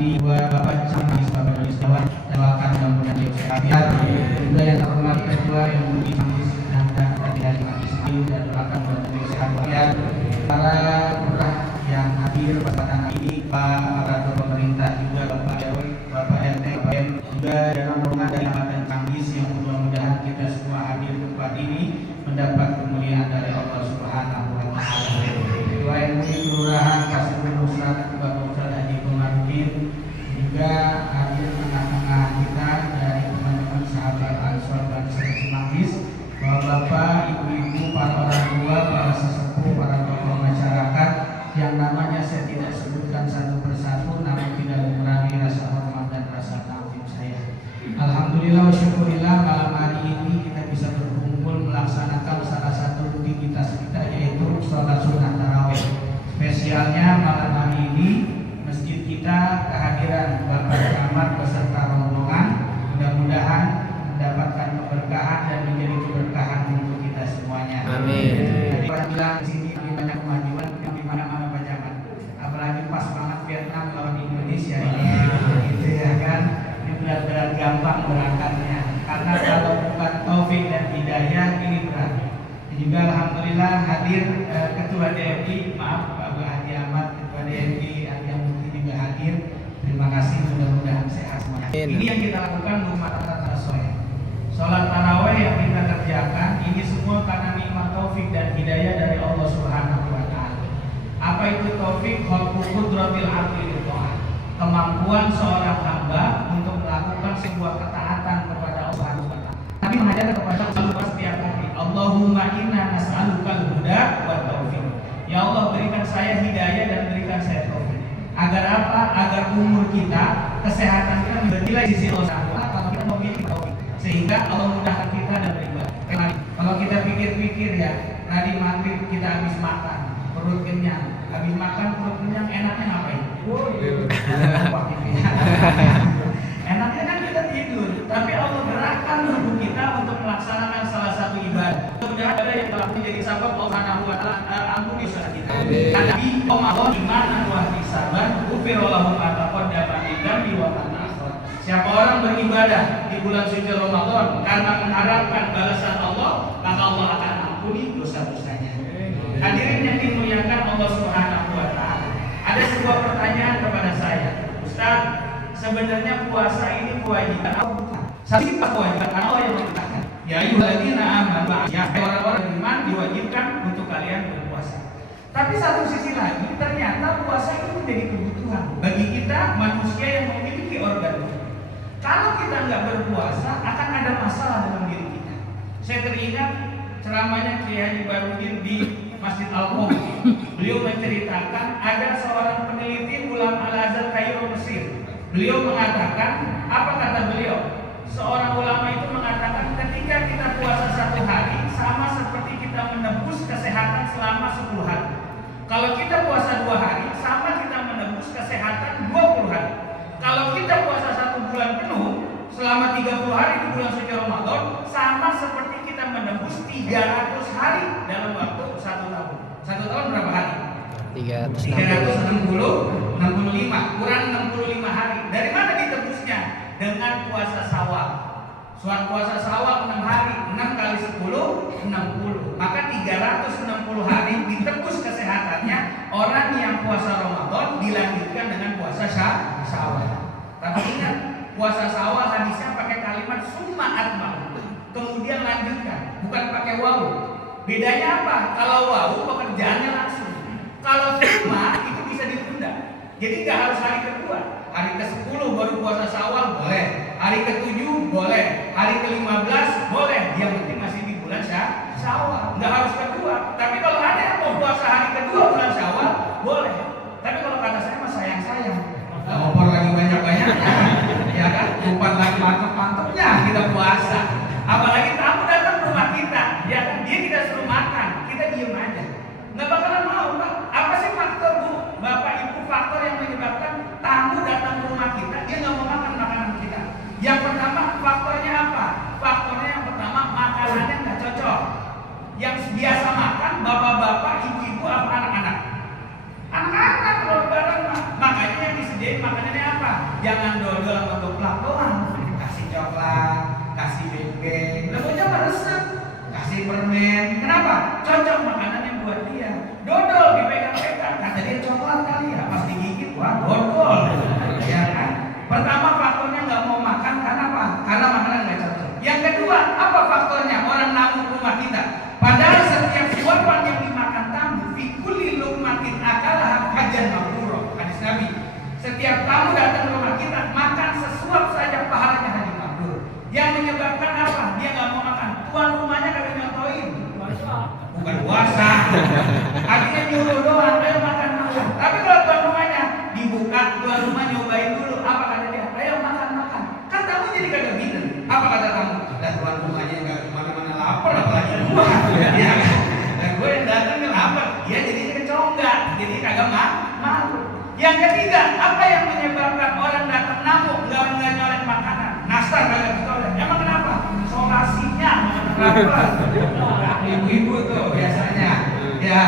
ini dua Bapak Camis Bapak Yulistiawan, doakan mudah-mudahan dia sehat. Juga yang terhormat kedua yang Budi Camis dan dari Mas Ismail, dan doakan mudah-mudahan dia sehat. Para lurah yang hadir pada tangan ini, Pak Aparatur Pemerintah juga Bapak RW, Bapak RT, Bapak M, juga dalam rombongan dari Kabupaten Camis yang mudah-mudahan kita semua hadir di tempat ini mendapat kemuliaan dari Allah Subhanahu wa taala. Ketua MUI Kelurahan Kasubun Nusrat Bapak Ustaz Haji Komarudin juga hadir tengah-tengah kita dari teman-teman sahabat Ansor dan Semangis, Bapak, Ibu-ibu, para orang tua, para sesepuh, para tokoh masyarakat yang namanya saya tidak sebutkan satu persatu, namun tidak mengurangi rasa hormat dan rasa takzim saya. Alhamdulillah wa syukurillah, malam hari ini kita bisa berkumpul melaksanakan salah satu rutinitas kita, yaitu sholat sunnah tarawih. Spesialnya malam hari ini masjid kita kehadiran Bapak Camat beserta rombongan, mudah-mudahan mendapatkan keberkahan dan menjadi keberkahan untuk kita semuanya. Amin. Tadi bilang di sini banyak kemajuan yang di mana-mana Pak Camat. Apalagi pas banget Vietnam lawan Indonesia ini, gitu ya kan? Ini benar-benar gampang berangkatnya. Karena kalau bukan taufik dan hidayah ini berat. Juga alhamdulillah hadir Ketua DMI, maaf Pak Haji Ahmad, Ketua DMI yang mungkin juga hadir. Terima kasih, mudah-mudahan sehat semuanya. Ini yang kita lakukan rumah tata soya. Sholat tarawih yang kita kerjakan ini semua karena nikmat taufik dan hidayah dari Allah Subhanahu wa taala. Apa itu taufik? Qudratil abdi li ta'ah. Kemampuan seorang hamba untuk melakukan sebuah ketaatan kepada Allah Subhanahu wa taala. Nabi mengajarkan kepada kita setiap hari, Allahumma inna nas'alukal huda wa taufik. Ya Allah, berikan saya hidayah dan berikan saya taufik. Agar apa? Agar umur kita, kesehatan kita bernilai di sisi Allah kalau kita memiliki taufik. Sehingga Allah mudahkan kita dan beribadah. Kalau kita pikir-pikir ya, tadi maghrib kita habis makan, perut kenyang. Habis makan perut kenyang, enaknya ngapain? Enaknya kan kita tidur. Tapi Allah gerakkan tubuh kita untuk melaksanakan salah satu ibadah. Mudah-mudahan ada yang telah menjadi sabab Allah Subhanahu wa taala ampuni dosa kita. Nabi Allah imanan wa ihsaban, ghufirallahu ma taqaddama min dzambi wa ma ta'akhkhar. Siapa orang beribadah di bulan suci Ramadan karena mengharapkan balasan Allah, maka Allah akan ampuni dosa-dosanya. Hadirin yang dimuliakan Allah Subhanahu wa taala. Ada sebuah pertanyaan kepada saya. Ustaz, sebenarnya puasa ini kewajiban atau bukan? Siapa kewajiban? Karena Allah yang memerintahkan. Ya ayyuhalladzina amanu, ya orang-orang beriman diwajibkan untuk kalian berpuasa. Tapi satu sisi lagi, ternyata puasa itu menjadi kebutuhan bagi kita manusia yang memiliki organ tubuh. Kalau kita nggak berpuasa, akan ada masalah dalam diri kita. Saya teringat ceramahnya Kiai Haji Barudin di Masjid Al-Qom. Beliau menceritakan ada seorang peneliti ulama Al-Azhar Kairo Mesir. Beliau mengatakan, apa kata beliau? Seorang ulama itu mengatakan ketika kita puasa satu hari sama seperti kita menebus kesehatan selama 10 hari. Kalau kita puasa 2 hari sama kita menebus kesehatan 20 hari. Kalau kita puasa 1 bulan penuh selama 30 hari di bulan suci Ramadan, sama seperti kita menebus 300 hari dalam waktu 1 tahun. 1 tahun berapa hari? 365 kurang 65 hari. Dari mana ditebusnya? Dengan puasa Syawal. Puasa Syawal 6 hari, 6 kali 10 60. Maka 360 hari ditebus kesehatannya orang yang puasa Ramadan dilanjutkan dengan puasa Syawal. Tapi ingat, puasa Syawal hadisnya pakai kalimat summa atma'u. Kemudian lanjutkan, bukan pakai wawu. Bedanya apa? Kalau wawu pekerjaannya langsung. Kalau summa itu bisa ditunda. Jadi nggak harus hari kedua. Hari ke-10 baru puasa Syawal boleh. Hari ke-7 boleh. Hari ke-15 boleh. Yang penting masih di bulan Syawal. Nggak harus kedua. Tapi kalau ada yang mau puasa hari kedua bulan Syawal boleh. Tapi kalau kata saya mah sayang-sayang. Opor lagi banyak-banyak. Ya kan? Umpan lagi mantep-mantepnya kita puasa. Apalagi tamu datang ke rumah kita. Ya kan? Dia kita suruh makan. Kita diem aja. Nggak bakalan mau, Pak. Apa sih faktor, Bu? Bapak Ibu, faktor yang menyebabkan tamu datang ke rumah kita, dia nggak mau makan makanan kita. Yang pertama, faktornya apa? Faktornya yang pertama, makanannya nggak cocok. Yang biasa makan, bapak-bapak, ibu-ibu, apa anak-anak? Anak-anak kalau lebaran, makanya yang disediain makanannya apa? Jangan dodol sama geplak doang. Kasih coklat, kasih bebek. Lah bocah meresep. Kasih permen. Kenapa? Cocok makanannya buat dia. Dodol dipegang-pegang. Kata dia coklat kali ya. Pas digigit, wah dodol. Ya kan? Pertama faktornya nggak mau makan karena apa? Karena makanan nggak cocok. Yang kedua, apa faktornya? Orang namu rumah kita. Padahal setiap suapan yang dimakan tamu, fikuli luqmatin akalah hajan mabrur. Hadis Nabi. Setiap tamu datang ke rumah kita, makan sesuap saja pahalanya haji mabrur. Yang menyebabkan apa? Dia nggak mau makan. Tuan rumahnya kagak nyontoin. Bukan puasa. Akhirnya nyuruh doang, ayo makan. Tapi kalau tuan rumahnya dibuka, tuan rumah nyobain dulu. Apa kata dia? Ayo makan. Kan tamu jadi kagak minum. Apa kata tamu? Dan tuan rumahnya nggak kemana-mana lapar, apalagi gua. Ya kan? Dan gue yang datang nggak lapar, dia jadinya keconggak, jadi kagak malu. Yang ketiga, apa yang menyebabkan orang datang namu nggak nyolek makanan? Nastar kagak ditolak. Emang kenapa? Solasinya lapar. Ibu-ibu tuh biasanya, ya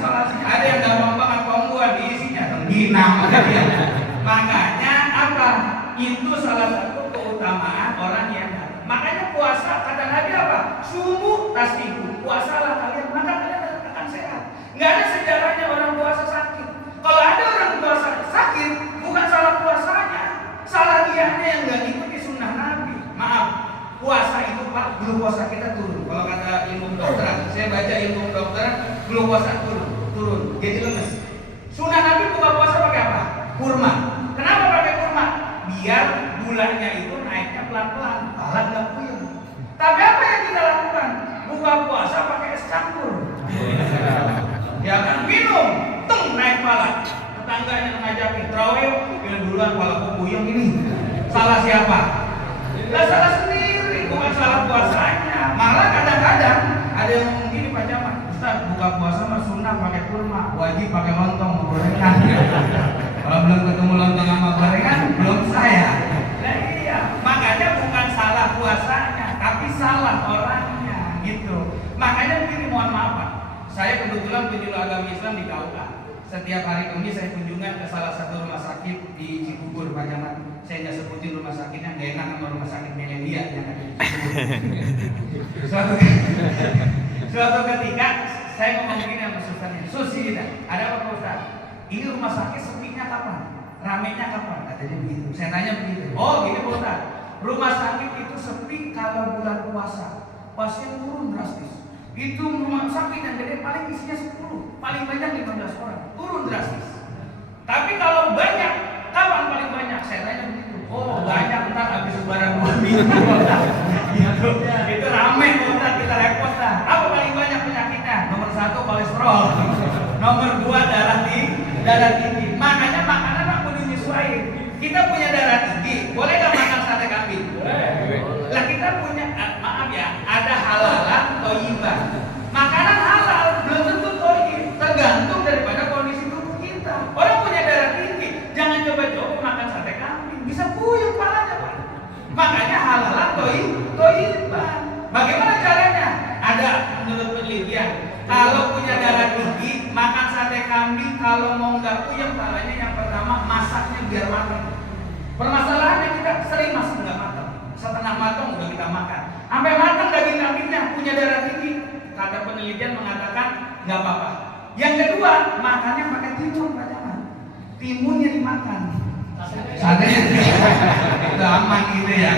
solasinya ada yang gampang banget kombuan diisinya tengginang. Makanya apa? Itu salah satu keutamaan orang yang datang. Makanya puasa kata Nabi apa? Sumu tasbihu. Puasalah kalian, maka kalian akan sehat. Nggak ada sejarahnya orang puasa sakit. Kalau ada orang puasa sakit, bukan salah puasanya, salah dianya yang nggak ikuti sunnah Nabi. Maaf, puasa itu Pak, glukosa kita turun. Kalau kata ilmu kedokteran, saya baca ilmu kedokteran, glukosa turun, jadi lemes. Sunnah Nabi buka puasa pakai apa? Kurma. Kenapa pakai kurma? Biar gulanya itu naiknya pelan-pelan, pahala nggak puyeng. Tapi apa yang kita lakukan? Buka puasa pakai es campur. Ya kan, minum, naik pala. Tetangganya ngajakin terawih, bilang duluan pala puyeng ini. Salah siapa? Lah salah sendiri, bukan salah puasanya. Malah kadang-kadang ada yang ngomong gini Pak Jamal, Ustaz buka puasa mah sunnah pakai kurma, wajib pakai lontong gorengan. Kalau belum ketemu lontong sama gorengan, belum saya. Nah iya, makanya bukan salah puasanya, tapi salah orangnya, gitu. Makanya begini, mohon maaf Pak, saya kebetulan penyuluh agama Islam di KUA. Setiap hari Kamis saya kunjungan ke salah satu rumah sakit di Cibubur, Pak Jamal. Saya nggak sebutin rumah sakitnya, nggak enak sama rumah sakit Melendia yang ada di Cibubur. Suatu ketika saya ngomong begini sama susternya, Susi, ada apa Pak Ustaz? Ini rumah sakit sepinya kapan? Ramenya kapan? Katanya begitu. Saya tanya begitu. Oh gini Pak Ustaz, rumah sakit itu sepi kalau bulan puasa, pasien turun drastis. Itu rumah sakit yang gede paling isinya 10, paling banyak 15 orang, turun drastis. Tapi kalau banyak, kapan paling banyak? Saya tanya begitu. Oh banyak, ntar habis lebaran 2 minggu. Gitu. Itu rame, ntar kita repot dah. Apa paling banyak penyakitnya? Nomor 1 kolesterol, nomor 2 darah tinggi. Makanya makanan aku menyesuaikan. Kita punya darah tinggi, boleh nggak makan sate kambing? Lah kita punya, maaf ya, ada halalan thayyibah. Makanan halal belum tentu thayyib, tergantung daripada kondisi tubuh kita. Orang punya darah tinggi, jangan coba-coba makan sate kambing, bisa puyeng palanya Pak. Makanya halalan thayyibah. Bagaimana caranya? Ada menurut penelitian, kalau punya darah tinggi, makan sate kambing kalau mau nggak puyeng palanya, yang pertama masaknya biar matang. Permasalahannya kita sering masak nggak matang. Setengah matang udah kita makan, sampai matang daging kambingnya punya darah tinggi. Kata penelitian mengatakan nggak apa-apa. Yang kedua, makannya pakai timun Pak Jamal. Timunnya dimakan. Satenya itu aman gitu ya.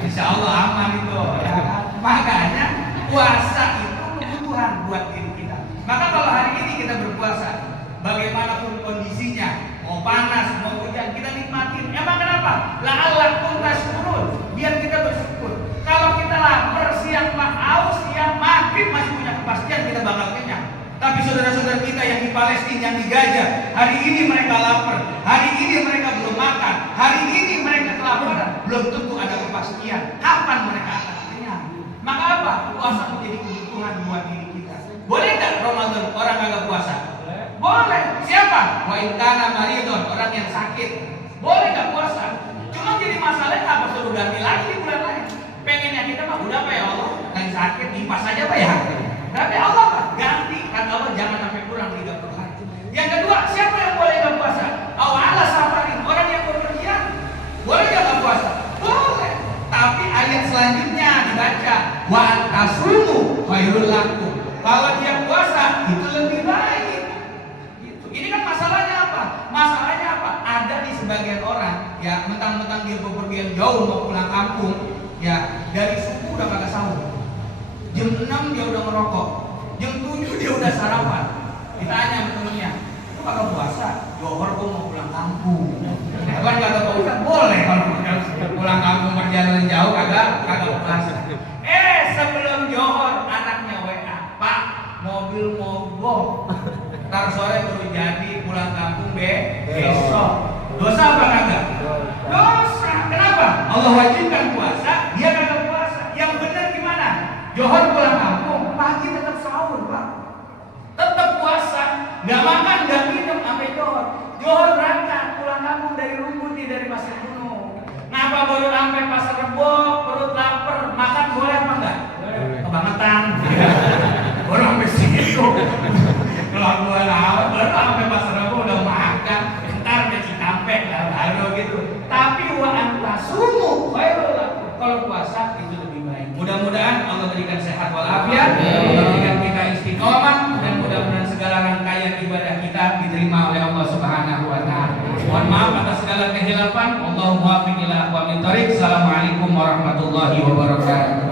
Insya Allah aman itu. Ya. Makanya puasa itu kebutuhan buat diri kita. Maka kalau hari ini kita berpuasa, bagaimanapun kondisinya, mau panas, mau hujan, kita nikmatin. Emang kenapa? La'allakum tashkurun, biar kita bersyukur. Kalau kita lapar, siang haus, siang maghrib masih punya kepastian kita bakal kenyang. Tapi saudara-saudara kita yang di Palestina, yang di Gaza, hari ini mereka lapar, hari ini mereka belum makan, hari ini mereka kelaparan, belum tentu ada kepastian kapan mereka akan kenyang. Maka apa? Puasa menjadi kebutuhan buat diri kita. Boleh nggak Ramadan orang kagak puasa? Boleh. Siapa? Wa in kana maridun, orang yang sakit. Boleh nggak puasa? Cuma jadi masalahnya apa? Suruh ganti lagi di bulan lain. Pengennya kita mah udah Pak ya Allah, lagi sakit impas aja Pak ya. Tapi Allah Pak ganti, kata Allah jangan sampai kurang 30 hari. Yang kedua, siapa yang boleh nggak puasa? Awala safarin, orang yang bepergian. Kalau dia puasa itu lebih baik. Gitu. Ini kan masalahnya apa? Masalahnya apa? Ada di sebagian orang ya mentang-mentang dia bepergian jauh mau pulang kampung, ya dari subuh udah kagak sahur. Jam 6 dia udah ngerokok. Jam 7 dia udah sarapan. Ditanya sama temennya, "Lu kagak puasa?" "Johor gua mau pulang kampung." Kan kata Pak Ustadz, boleh kalau pulang kampung perjalanan jauh kagak puasa. Sebelum Johor anaknya WA, "Pak, mobil mogok. Ntar sore baru jadi pulang kampung besok." Dosa apa kagak? Dosa. Kenapa? Allah wajibkan puasa, dia kagak puasa. Yang benar gimana? Johor pulang kampung, pagi tetap sahur, Pak. Tetap puasa, nggak makan, nggak minum sampai Johor. Johor berangkat pulang kampung dari Lumbuti, dari Pasir Gunung. Ngapa baru sampai Pasar Rebo, perut lapar, makan boleh apa enggak? Kebangetan. Baru sampai situ. Kalau gua lawat, baru sampai Pasar Rebo udah makan. Ntar ke Cikampek, baru gitu. Tapi wa antasumu khairul lakum. Kalau puasa itu lebih baik. Mudah-mudahan Allah berikan sehat walafiat, Allah berikan kita istiqomah, dan mudah-mudahan segala rangkaian ibadah kita diterima oleh Allah Subhanahu wa taala. Mohon maaf atas segala kehilafan. Allahumma muwaffiq ila aqwamit thoriq. Assalamualaikum warahmatullahi wabarakatuh.